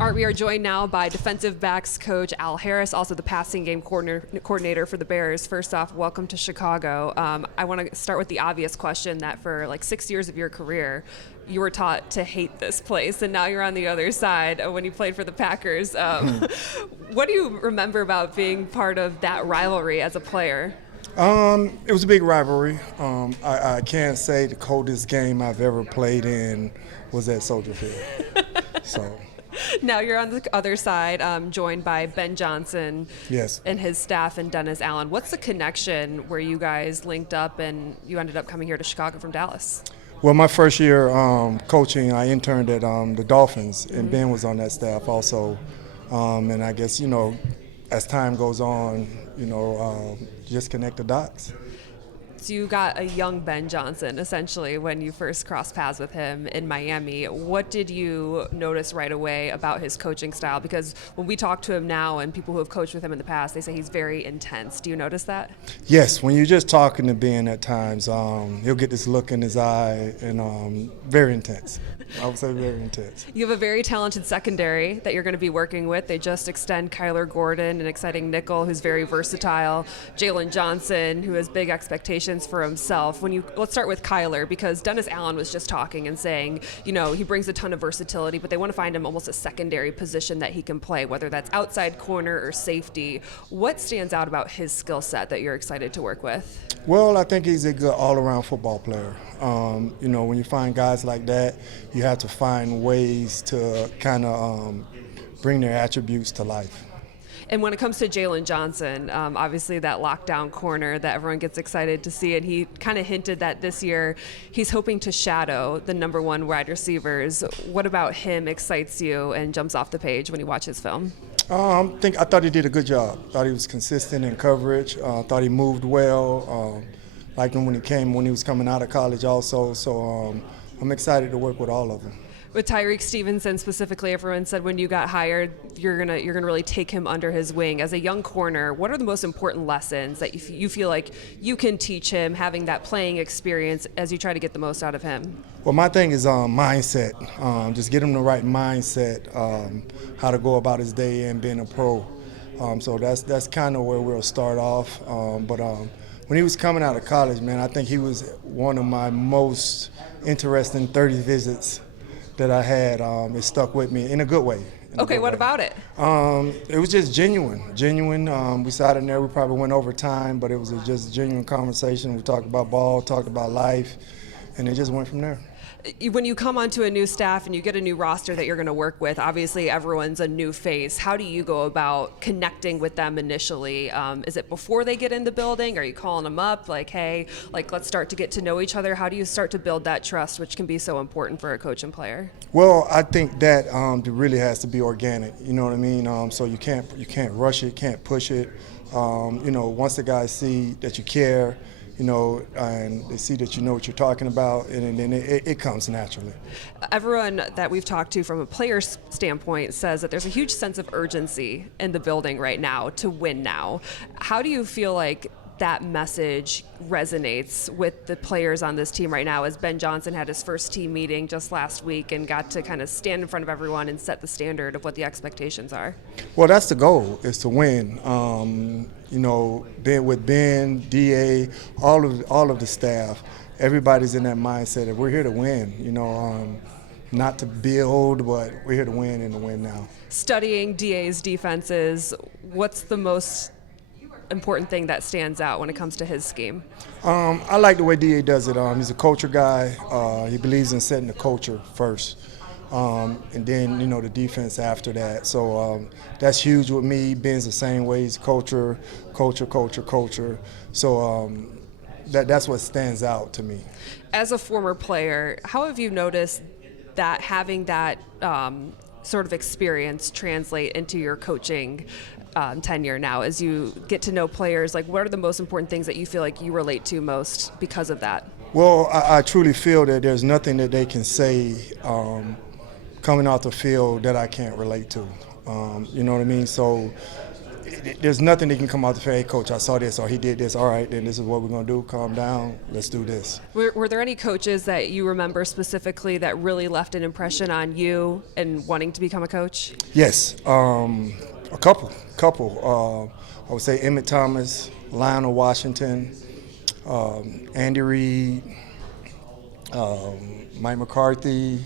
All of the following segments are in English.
All right, we are joined now by defensive backs coach Al Harris, also the passing game coordinator for the Bears. First off, welcome to Chicago. I want to start with the obvious question that for like 6 years of your career, you were taught to hate this place, and now you're on the other side when you played for the Packers. What do you remember about being part of that rivalry as a player? It was a big rivalry. I can't say the coldest game I've ever played in was at Soldier Field. So. Now you're on the other side, joined by Ben Johnson Yes. and his staff and Dennis Allen. What's the connection where you guys linked up and you ended up coming here to Chicago from Dallas? Well, my first year coaching, I interned at the Dolphins, and Ben was on that staff also. And I guess, as time goes on, just connect the dots. So you got a young Ben Johnson, essentially, when you first crossed paths with him in Miami. What did you notice right away about his coaching style? Because when we talk to him now and people who have coached with him in the past, they say he's very intense. Do you notice that? Yes, when you're just talking to Ben at times, he'll get this look in his eye, and very intense. I would say very intense. You have a very talented secondary that you're going to be working with. They just extend Kyler Gordon, an exciting nickel who's very versatile. Jalen Johnson, who has big expectations for himself. Let's start with Kyler, because Dennis Allen was just talking and saying, he brings a ton of versatility, but they want to find him almost a secondary position that he can play, whether that's outside corner or safety. What stands out about his skill set that you're excited to work with? Well, I think he's a good all-around football player. When you find guys like that, you have to find ways to kind of bring their attributes to life. And when it comes to Jalen Johnson, obviously that lockdown corner that everyone gets excited to see, and he kind of hinted that this year he's hoping to shadow the number one wide receivers. What about him excites you and jumps off the page when you watch his film? I thought he did a good job. Thought he was consistent in coverage. Thought he moved well. Liked him when he was coming out of college also. So I'm excited to work with all of them. With Tyrique Stevenson specifically, everyone said when you got hired, you're gonna really take him under his wing. As a young corner, what are the most important lessons that you feel like you can teach him, having that playing experience, as you try to get the most out of him? Well, my thing is mindset. Just get him the right mindset, how to go about his day and being a pro. So that's kind of where we'll start off. But when he was coming out of college, man, I think he was one of my most interesting 30 visits that I had. It stuck with me in a good way. Okay, what about it? It was just genuine. We sat in there, we probably went over time, but it was just a genuine conversation. We talked about ball, talked about life, and it just went from there. When you come onto a new staff and you get a new roster that you're going to work with, obviously everyone's a new face. How do you go about connecting with them initially? Is it before they get in the building? Are you calling them up like, hey, let's start to get to know each other? How do you start to build that trust, which can be so important for a coach and player? Well, I think that really has to be organic. You know what I mean? So you can't rush it, can't push it. Once the guys see that you care, and they see that you know what you're talking about, and then it comes naturally. Everyone that we've talked to from a player's standpoint says that there's a huge sense of urgency in the building right now to win now. How do you feel like that message resonates with the players on this team right now, as Ben Johnson had his first team meeting just last week and got to kind of stand in front of everyone and set the standard of what the expectations are? Well, that's the goal, is to win. With Ben, DA, all of the staff, everybody's in that mindset that we're here to win, not to build, but we're here to win and to win now. Studying DA's defenses, what's the most important thing that stands out when it comes to his scheme? I like the way DA does it. He's a culture guy. He believes in setting the culture first, and then the defense after that. So that's huge with me. Ben's the same way. He's culture. So that's what stands out to me. As a former player, how have you noticed that having that sort of experience translate into your coaching tenure now, as you get to know players? What are the most important things that you feel like you relate to most because of that? Well, I truly feel that there's nothing that they can say coming off the field that I can't relate to. You know what I mean? So there's nothing that can come out the field. Hey, coach, I saw this, or he did this. All right, then this is what we're going to do. Calm down. Let's do this. Were there any coaches that you remember specifically that really left an impression on you and wanting to become a coach? Yes, a couple. I would say Emmett Thomas, Lionel Washington, Andy Reid, Mike McCarthy,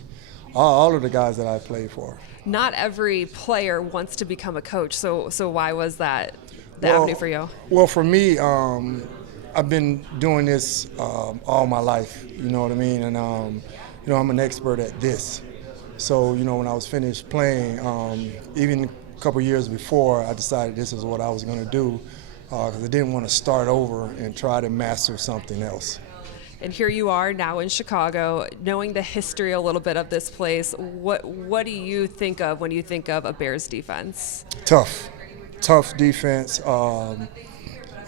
all of the guys that I played for. Not every player wants to become a coach, so why was that the avenue for you? Well, for me, I've been doing this all my life, you know what I mean? And, I'm an expert at this. So, when I was finished playing, even a couple years before, I decided this is what I was going to do because I didn't want to start over and try to master something else. And here you are now in Chicago, knowing the history a little bit of this place. What do you think of when you think of a Bears defense? Tough defense.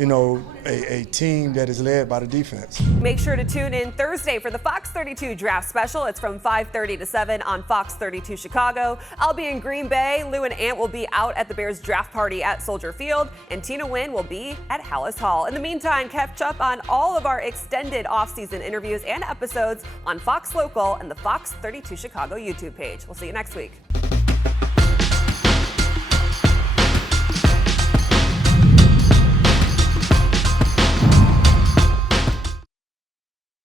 A team that is led by the defense. Make sure to tune in Thursday for the Fox 32 Draft Special. It's from 5:30 to 7 on Fox 32 Chicago. I'll be in Green Bay. Lou and Ant will be out at the Bears draft party at Soldier Field, and Tina Wynn will be at Hallis Hall. In the meantime, catch up on all of our extended off-season interviews and episodes on Fox Local and the Fox 32 Chicago YouTube page. We'll see you next week.